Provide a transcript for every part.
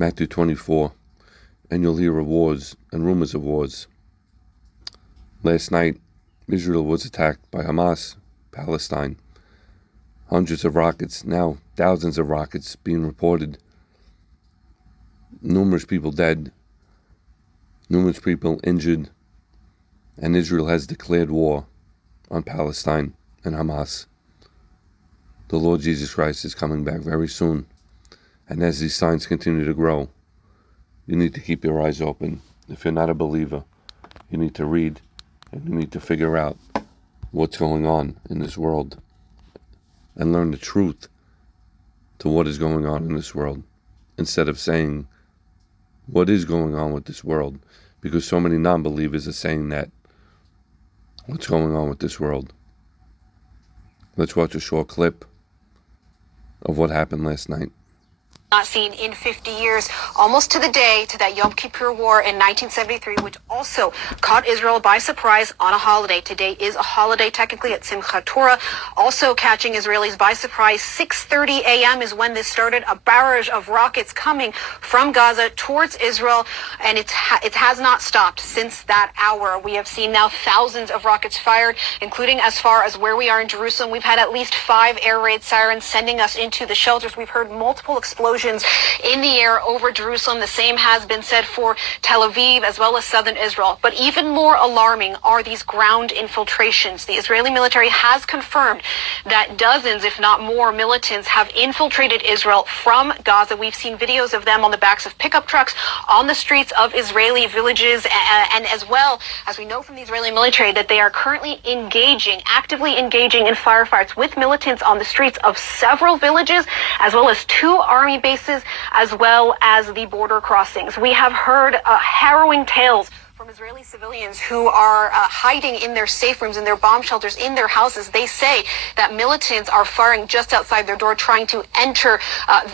Matthew 24, and you'll hear of wars and rumors of wars. Last night, Israel was attacked by Hammas, Palestine. Hundreds of rockets, now thousands of rockets being reported. Numerous people dead, numerous people injured, and Israel has declared war on Palestine and Hamas. The Lord Jesus Christ is coming back very soon, and as these signs continue to grow, you need to keep your eyes open. If you're not a believer, you need to read, and you need to figure out what's going on in this world and learn the truth to what is going on in this world, instead of saying what is going on with this world, because so many non-believers are saying that. What's going on with this world? Let's watch a short clip of what happened last night. Not seen in 50 years, almost to the day to that Yom Kippur War in 1973, which also caught Israel by surprise on a holiday. Today is a holiday, technically, at Simchat Torah, also catching Israelis by surprise. 6:30 a.m. is when this started, a barrage of rockets coming from Gaza towards Israel, and it has not stopped since that hour. We have seen now thousands of rockets fired, including as far as where we are in Jerusalem. We've had at least 5 air raid sirens sending us into the shelters. We've heard multiple explosions in the air over Jerusalem. The same has been said for Tel Aviv as well as southern Israel. But even more alarming are these ground infiltrations. The Israeli military has confirmed that dozens, if not more, militants have infiltrated Israel from Gaza. We've seen videos of them on the backs of pickup trucks on the streets of Israeli villages, and as well as we know from the Israeli military that they are currently actively engaging in firefights with militants on the streets of several villages, as well as 2 army bases, as well as the border crossings. We have heard harrowing tales from Israeli civilians who are hiding in their safe rooms, in their bomb shelters, in their houses. They say that militants are firing just outside their door, trying to enter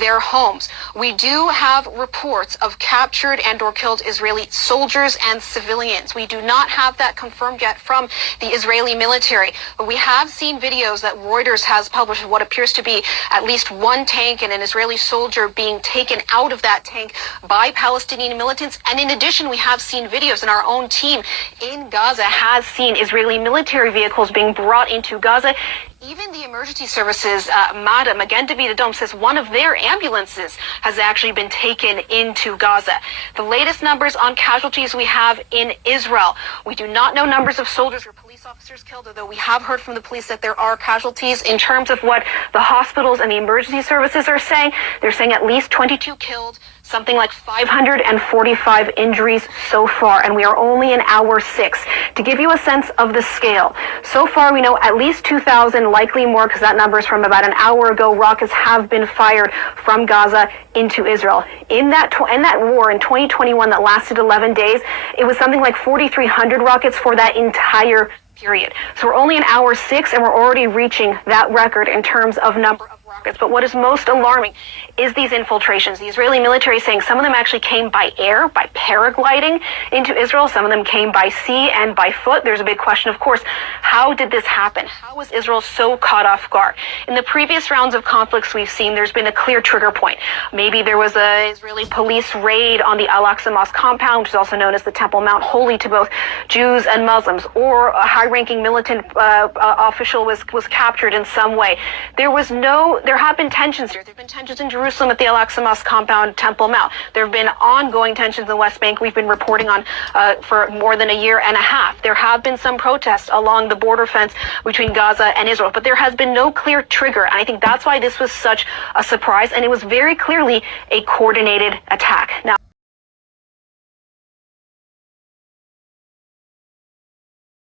their homes. We do have reports of captured and or killed Israeli soldiers and civilians. We do not have that confirmed yet from the Israeli military, but we have seen videos that Reuters has published of what appears to be at least 1 tank and an Israeli soldier being taken out of that tank by Palestinian militants. And in addition, we have seen videos, and our own team in Gaza has seen Israeli military vehicles being brought into Gaza. Even the emergency services, Magen David Adom says one of their ambulances has actually been taken into Gaza. The latest numbers on casualties we have in Israel. We do not know numbers of soldiers or police officers killed, although we have heard from the police that there are casualties. In terms of what the hospitals and the emergency services are saying, they're saying at least 22 killed, something like 545 injuries so far, and we are only in hour 6. To give you a sense of the scale, so far we know at least 2,000, likely more because that number is from about an hour ago, rockets have been fired from Gaza into Israel. In that war in 2021 that lasted 11 days, it was something like 4,300 rockets for that entire period. So we're only in hour 6, and we're already reaching that record in terms of number of rockets. But what is most alarming is these infiltrations. The Israeli military is saying some of them actually came by air, by paragliding into Israel. Some of them came by sea and by foot. There's a big question, of course, how did this happen? How was Israel so caught off guard? In the previous rounds of conflicts we've seen, there's been a clear trigger point. Maybe there was an Israeli police raid on the Al-Aqsa Mosque compound, which is also known as the Temple Mount, holy to both Jews and Muslims, or a high-ranking militant official was captured in some way. There have been tensions here. There have been tensions in Jerusalem at the Al-Aqsa Mosque compound, Temple Mount. There have been ongoing tensions in the West Bank we've been reporting on for more than a year and a half. There have been some protests along the border fence between Gaza and Israel, but there has been no clear trigger. And I think that's why this was such a surprise, and it was very clearly a coordinated attack. Now,